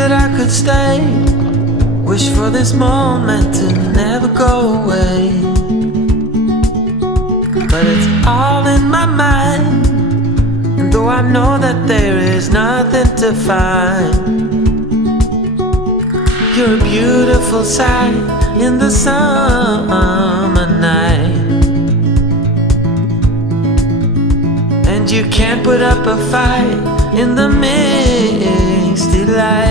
that I could stay. Wish for this moment to never go away. But it's all in my mind, and though I know that there is nothing to find, you're a beautiful sight in the summer night. And you can't put up a fight in the misty light.